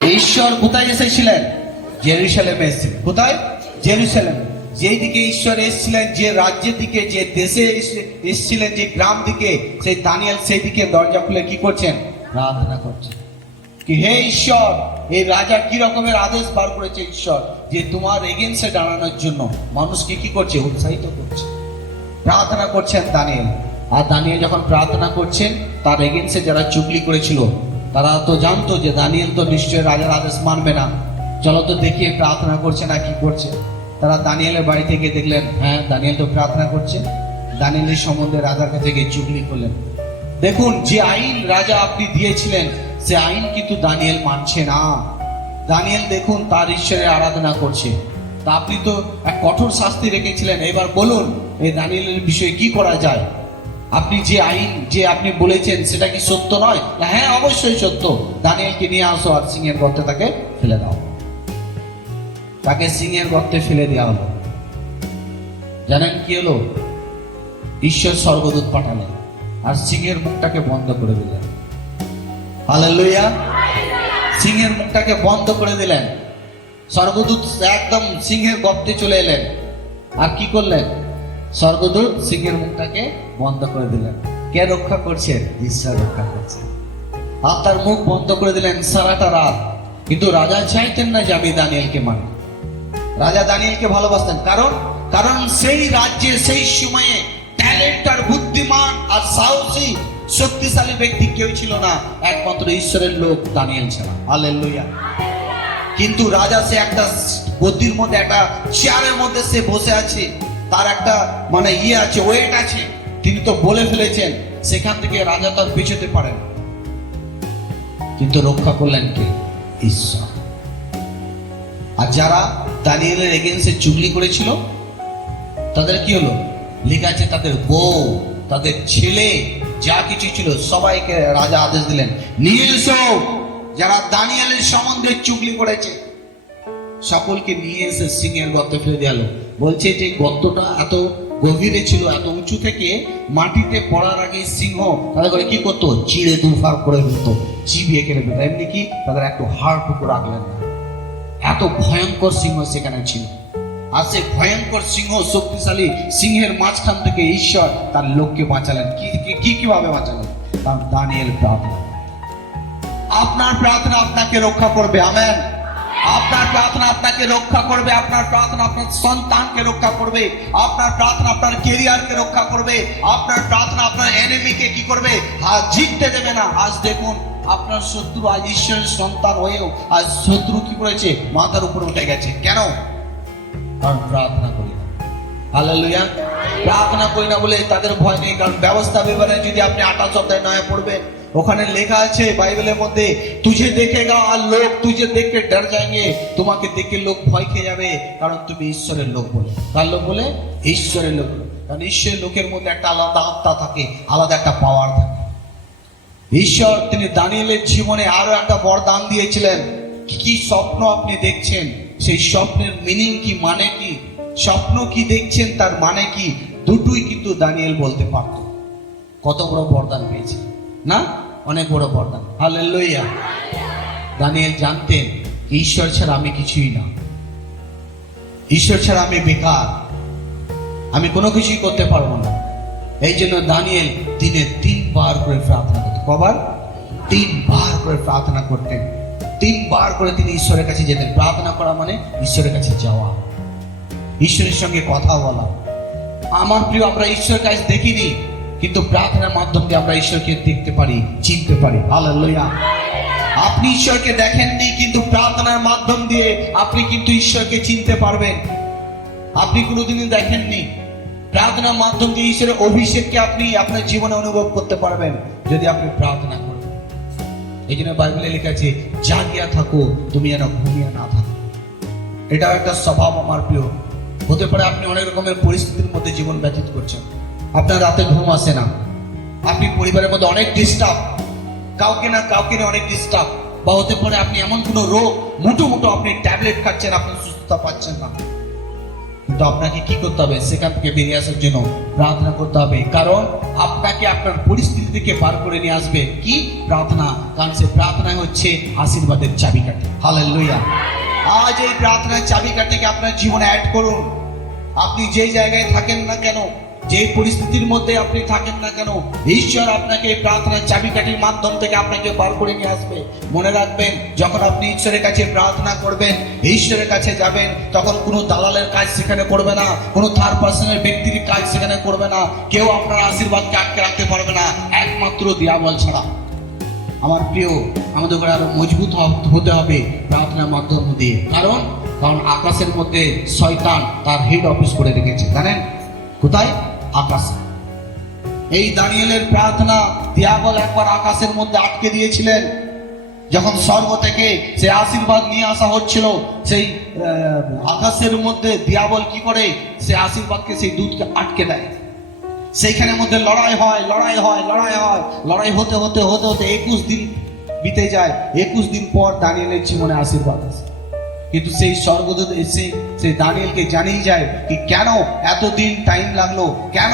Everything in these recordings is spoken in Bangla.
ঈশ্বর কোথায় এসেছিলেন? জেরুজালেমে এসেছিলেন। কোথায়? জেরুজালেম। যেই দিকে ঈশ্বর এসেছিলেন, যে রাজ্যের দিকে, যে দেশে এসেছিলেন, যে গ্রাম দিকে, সেই দানিয়েল সেই দিকে দরজা খুলে কি করছেন? প্রার্থনা করছেন কি, হে ঈশ্বর, এই রাজা কি রকমের আদেশ বার করেছে ঈশ্বর, যে তোমার এগেন্সে দাঁড়ানোর জন্য মানুষকে কি করছে? উৎসাহিত করছে। প্রার্থনা করছেন দানিয়েল। আর দানিয়েল যখন প্রার্থনা করছেন, তার এগেন্সে যারা চুগলি করেছিল, তারা তো জানতো যে দানিয়েল তো নিশ্চয়ই রাজার আদেশ মানবে না। চলো তো দেখি প্রার্থনা করছে না কি করছে। তারা দানিয়েলের বাড়ি থেকে দেখলেন, হ্যাঁ দানিয়েল তো প্রার্থনা করছে। দানিয়েলের সম্বন্ধে রাজার কাছে গিয়ে চুগলি করলেন। দেখুন, যে আইন রাজা আপনি দিয়েছিলেন, সে আইন কিন্তু দানিয়েল মানছে না। দানিয়েল দেখুন তার ঈশ্বরের আরাধনা করছে। তা আপনি তো এক কঠোর শাস্তি রেখেছিলেন, এবার বলুন এই দানিয়েলের বিষয়ে কি করা যায়? আপনি যে আইন যে আপনি বলেছেন সেটা কি সত্য নয়? হ্যাঁ অবশ্যই সত্য। দানিয়েলকে নিয়ে আসো আর সিংহের গর্তে তাকে ফেলে দাও। তাকে সিংহের গর্তে ফেলে দেওয়া হলো। জানেন কি হলো? ঈশ্বর স্বর্গদূত পাঠালেন আর সিংহের মুখটাকে বন্ধ করে দিলেন। হালেলুয়া! সিংহের মুখটাকে বন্ধ করে দিলেন। স্বর্গদূত একদম সিংহের গর্তে চলে এলেন আর কি করলেন? স্বর্গদূত সিংহের মুখটাকে বন্ধ করে দিলেন। কে রক্ষা করছেন? ঈশ্বর রক্ষা করছেন। আর তার মুখ বন্ধ করে দিলেন সারাটা রাত। কিন্তু রাজা চাইতেন না যে আমি দানিয়েলকে মানি। রাজা দানিয়েলকে ভালোবাসতেন, কারণ সেই রাজ্যে সেই সময়ে ট্যালেন্ট আর বুদ্ধিমান আর সাহসী শক্তিশালী ব্যক্তি কেউ ছিল না, একমাত্র ঈশ্বরের লোক দানিয়েল ছাড়া। হালেলুয়া! কিন্তু রাজা সে একটা গদির মধ্যে, একটা চেয়ারের মধ্যে সে বসে আছে, তার একটা মানে আছে, ওয়েট আছে। তিনি তো বলে ফেলেছেন, সেখান থেকে রাজা তার পিছোতে পারেন। কিন্তু রক্ষা করলেন কে? ঈশ্বর। আর যারা দানিয়েলের এগেন্সে চুগলি করেছিল, তাদের কি হলো? লেখা আছে তাদের বউ, তাদের ছেলে, যা কিছু ছিল সবাইকে রাজা আদেশ দিলেন, নিয়ে এসো। যারা দানিয়েলের সম্বন্ধে চুগলি করেছে সকলকে নিয়ে এসে সিংহের গর্তে ফেলে দেওয়া হলো। বলছে যে গর্তটা এত গভীরে ছিল, এত উঁচু থেকে মাটিতে পড়ার আগে সিংহ তাদের করে কি করতো? চিড়ে দুফার করে দিত, চিবিয়ে কেড়ে দিত। এমনি কি তাদের একটু হাড়টুকু রাখলেন না। এত ভয়ঙ্কর সিংহ সেখানে ছিল। আর সে ভয়ঙ্কর সিংহ, শক্তিশালী সিংহের মাঝখান থেকে ঈশ্বর তার লোককে বাঁচালেন। কিভাবে বাঁচালেন? তার দানিয়েল প্রার্থনা। আপনার প্রার্থনা আপনাকে রক্ষা করবে। আমেন। আপনার প্রার্থনা আপনাকে রক্ষা করবে। আপনার প্রার্থনা আপনার সন্তানকে রক্ষা করবে। আপনার প্রার্থনা আপনার ক্যারিয়ারকে রক্ষা করবে। আপনার প্রার্থনা আপনার এনিমিকে কি করবে? জিততে দেবে না। আজ দেখুন আপনার শত্রু আজ ঈশ্বরের সন্তান হয়েও আজ শত্রু কি করেছে? মাথার উপরে উঠে গেছে। কেন? কারণ প্রার্থনা করি না। হালেলুয়া! প্রার্থনা করি না বলে তাদের ভয় নেই। কারণ ব্যবস্থা বিবরণে যদি আপনি 28 অধ্যায় 9 পড়বেন, ওখানে লেখা আছে বাইবেলের মধ্যে, তুঝে দেখেগা আর লোক তুঝে দেখে ডর যায়গে। তোমাকে দেখে লোক ভয় খেয়ে যাবে, কারণ তুমি ঈশ্বরের লোক বলে। কার লোক বলে? ঈশ্বরের লোক। কারণ ঈশ্বরের লোকের মধ্যে একটা আলাদা আত্মা থাকে, আলাদা একটা পাওয়ার থাকে। ঈশ্বর তিনি দানিয়েলের জীবনে আরো একটা বরদান দিয়েছিলেন। কি স্বপ্ন আপনি দেখছেন, সেই স্বপ্নের মিনিং কি, মানে কি, স্বপ্ন কি দেখছেন তার মানে কি, দুটোই কিন্তু দানিয়েল বলতে পারত। কত বড় বরদান পেয়েছে না? অনেক বড় বরদান। হালেলুয়া! দানিয়েল জানতেন ঈশ্বর ছাড়া আমি কিছুই না, ঈশ্বর ছাড়া আমি বেকার, আমি কোনো কিছুই করতে পারবো না। এই জন্য দানিয়েল দিনে 3 বার করে প্রার্থনা করতেন। কবার? 3 বার করে প্রার্থনা করতেন। 3 বার করে তিনি ঈশ্বরের কাছে যেতেন। প্রার্থনা করা মানে ঈশ্বরের কাছে যাওয়া, ঈশ্বরের সঙ্গে কথা বলা। আমার প্রিয়, আমরা ঈশ্বরের কাছে দেখিনি, কিন্তু প্রার্থনার মাধ্যম দিয়ে আমরা ঈশ্বরকে দেখতে পারি, চিনতে পারি। হালেলুয়া! আপনি ঈশ্বরকে দেখেননি, কিন্তু প্রার্থনার মাধ্যম দিয়ে আপনি কিন্তু ঈশ্বরকে চিনতে পারবেন। আপনি কোনোদিনই দেখেননি, প্রার্থনার মাধ্যম দিয়ে ঈশ্বরের অভিষেককে আপনি আপনার জীবনে অনুভব করতে পারবেন যদি আপনি প্রার্থনা করেন। এই জন্য বাইবেলে লেখা আছে, জাগিয়া থাকো, তুমি যেন ঘুমিয়ে না থাকো। এটাও একটা স্বভাব আমার প্রিয়। হতে পারে আপনি অনেক রকমের পরিস্থিতির মধ্যে জীবন ব্যতীত করছেন, আপনার রাতে ঘুম আসে না, আপনি পরিবারের মধ্যে অনেক ডিস্টার্ব, কাউকে না কাউকে অনেক ডিস্টার্ব, বা হতে পারে আপনি এমন কোনো রোগ, মুঠো আপনি ট্যাবলেট খাচ্ছেন, আপনি সুস্থতা পাচ্ছেন না। কিন্তু আপনাকে কি করতে হবে? সেখান থেকে বেরিয়ে আসার জন্য প্রার্থনা করতে হবে, কারণ আপনাকে আপনার পরিস্থিতি থেকে বার করে নিয়ে আসবে কি? প্রার্থনা। কারণ সে প্রার্থনা হচ্ছে আশীর্বাদের চাবিকাঠি। হালেলুয়া। আজ এই প্রার্থনার চাবিকাঠিকে আপনার জীবনে অ্যাড করুন। আপনি যে জায়গায় থাকেন না কেন, যে পরিস্থিতির মধ্যে আপনি থাকেন না কেন, ঈশ্বর আপনাকে এই প্রার্থনার চাবিকাঠির মাধ্যম থেকে আপনাকে বার করে নিয়ে আসবে। মনে রাখবেন, যখন আপনি ঈশ্বরের কাছে প্রার্থনা করবেন, ঈশ্বরের কাছে যাবেন, তখন কোনো দালালের কাজ সেখানে করবে না, কোনো থার্ড পার্সনের ব্যক্তির কাজ সেখানে করবে না, কেউ আপনার আশীর্বাদকে আটকে রাখতে পারবে না, একমাত্র দিয়াবল ছাড়া। আমার প্রিয়, আমাদের ঘরে আরো মজবুত হতে হবে প্রার্থনার মাধ্যম দিয়ে। কারণ আকাশের মধ্যে শয়তান তার হেড অফিস করে রেখেছে, জানেন কোথায়? আকাশে। এই দানিয়েলের প্রার্থনা দিয়াবল একবার আকাশের মধ্যে আটকে দিয়েছিলেন। যখন স্বর্গ থেকে সেই আশীর্বাদ নিয়ে আসা হচ্ছিল, সেই আকাশের মধ্যে দিয়াবল কি করে? সে আশীর্বাদকে, সেই দুধকে আটকে দেয়। সেইখানের মধ্যে লড়াই হয়, লড়াই হতে হতে 21 দিন বিতে যায়। 21 দিন পর দানিয়েলের জীবনে আশীর্বাদ আসে। কিন্তু সেই স্বর্গদূত এসে সেই দানিয়েলকে জানিয়ে যায় কি, কেন এতদিন টাইম লাগলো, কেন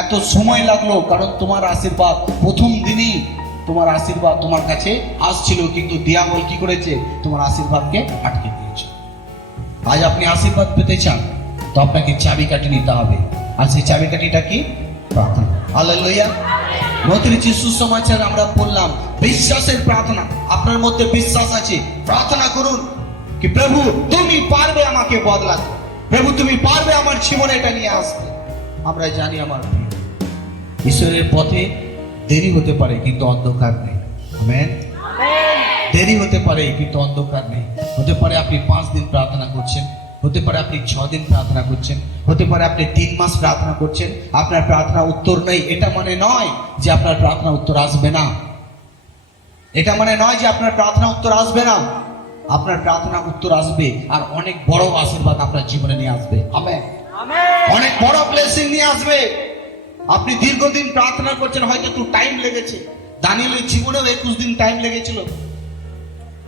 এত সময় লাগলো? কারণ তোমার আশীর্বাদ প্রথম দিনই তোমার আশীর্বাদ তোমার কাছে আসছিল, কিন্তু দিয়াবল কি করেছে? তোমার আশীর্বাদকে আটকে দিয়েছে। আজ আপনি আশীর্বাদ পেতে চান তো আপনাকে চাবিকাঠি নিতে হবে। আর সেই চাবিকাঠিটা কি? প্রার্থনা। হালেলুয়া। মতিরিচি সুসমাচার আমরা বললাম বিশ্বাসের প্রার্থনা। আপনার মধ্যে বিশ্বাস আছে, প্রার্থনা করুন কি, প্রভু তুমি পারবে আমাকে বদলাতে, প্রভু তুমি পারবে আমার জীবনে এটা নিয়ে আসতে। আমরা জানি আমার ঈশ্বরের পথে দেরি হতে পারে, কিন্তু অন্ধকার নেই। আমেন। দেরি হতে পারে, কিন্তু অন্ধকার নেই। হতে পারে আপনি 5 দিন প্রার্থনা করছেন, হতে পারে আপনি 6 দিন প্রার্থনা করছেন, হতে পারে আপনি 3 মাস প্রার্থনা করছেন, আপনার প্রার্থনা উত্তর নেই। এটা মানে নয় যে আপনার প্রার্থনা উত্তর আসবে না। এটা মানে নয় যে আপনার প্রার্থনা উত্তর আসবে না। আপনার প্রার্থনা উত্তর আসবে, আর অনেক বড় আশীর্বাদ আপনার জীবনে নিয়ে আসবে। আমেন। অনেক বড় ব্লেসিং নিয়ে আসবে। আপনি দীর্ঘদিন প্রার্থনা করছেন, হয়তো একটু টাইম লেগেছে। দানিয়েলের জীবনেও 21 দিন টাইম লেগেছিল,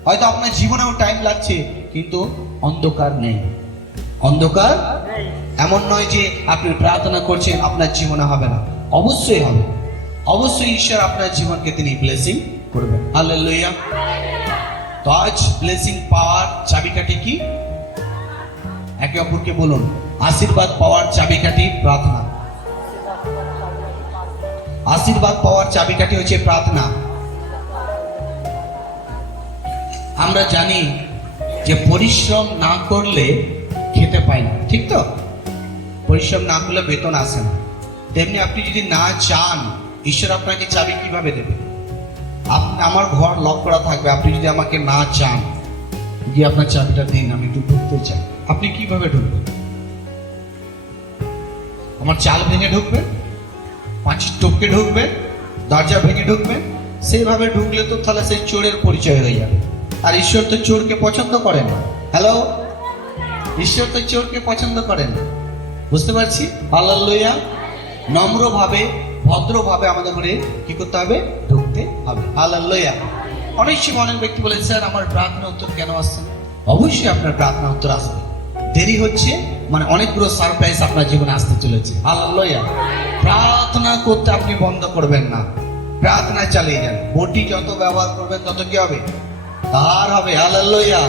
হয়তো আপনার জীবনেও টাইম লাগছে, কিন্তু অন্ধকার নেই। অন্ধকার এমন নয় যে আপনি প্রার্থনা করছেন আপনার জীবনে হবে না, অবশ্যই হবে। অবশ্যই ঈশ্বর আপনার জীবনকে তিনি ব্লেসিং করবেন। হালেলুয়া। তো আজ ব্লেসিং পাওয়ার চাবিকাঠি কি? একে অপরকে বলুন, আশীর্বাদ পাওয়ার চাবিকাঠি প্রার্থনা। আশীর্বাদ পাওয়ার চাবিকাঠি হচ্ছে প্রার্থনা। আমরা জানি যে পরিশ্রম না করলে খেতে পাই না, ঠিক তো? পরিশ্রম না করলে বেতন আসে না। তেমনি আপনি যদি না চান, ঈশ্বর আপনাকে চাবি কিভাবে দেবে? আমার ঘর লক করা থাকবে, আপনি যদি আমাকে না চান যে আপনার চাবিটা দিন, আমি একটু ঢুকতে চাই, আপনি কিভাবে ঢুকবেন? আমার চাল ভেঙে ঢুকবেন, পাঁচিল টপকে ঢুকবেন, দরজা ভেঙে ঢুকবেন? সেইভাবে ঢুকলে তো তাহলে সেই চোরের পরিচয় হয়ে যাবে। আর ঈশ্বর তো চোরকে পছন্দ করেন না। হ্যালো, ঈশ্বর তো চোরকে পছন্দ করেন না। বুঝতে পারছি? হালেলুয়া। নম্রভাবে, ভদ্রভাবে আমাদের ঘরে কি করতে হবে? ঢুকতে হবে। হালেলুয়া। অনেক সময় অনেক ব্যক্তি বলে, স্যার আমার প্রার্থনা উত্তর কেন আসছে না? অবশ্যই আপনার প্রার্থনা উত্তর আসবে। দেরি হচ্ছে মানে অনেকগুলো সারপ্রাইজ আপনার জীবনে আসতে চলেছে। হালেলুয়া। প্রার্থনা করতে আপনি বন্ধ করবেন না, প্রার্থনা চালিয়ে যান। বটি যত ব্যবহার করবেন তত কি হবে? তার হবে। হালেলুয়া।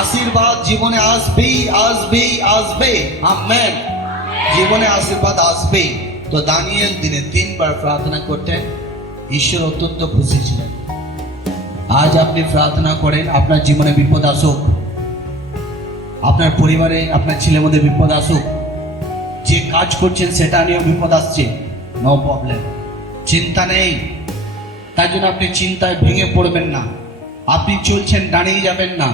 আশীর্বাদ জীবনে আসবেই, আসবেই, আসবে। আমেন। জীবনে আশীর্বাদ আসবেই। তো দানিয়েল দিনে 3 বার প্রার্থনা করতেন, ঈশ্বর অত্যন্ত খুশি ছিলেন। আজ আপনি প্রার্থনা করেন, আপনার জীবনে বিপদ আসুক, আপনার পরিবারে আপনার ছেলের মধ্যে বিপদ আসুক, যে কাজ করছেন সেটা নিয়েও বিপদ আসছে, নো প্রবলেম, চিন্তা নেই। তাই জন্য আপনি চিন্তায় ভেঙে পড়বেন না। আপনি চলছেন, দাঁড়িয়ে যাবেন না,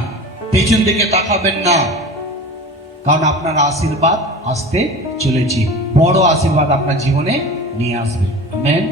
পেছন দিকে তাকাবেন না, কারণ আপনার আশীর্বাদ আসতে চলেছে। বড় আশীর্বাদ আপনার জীবনে নিয়ে আসবে। আমেন।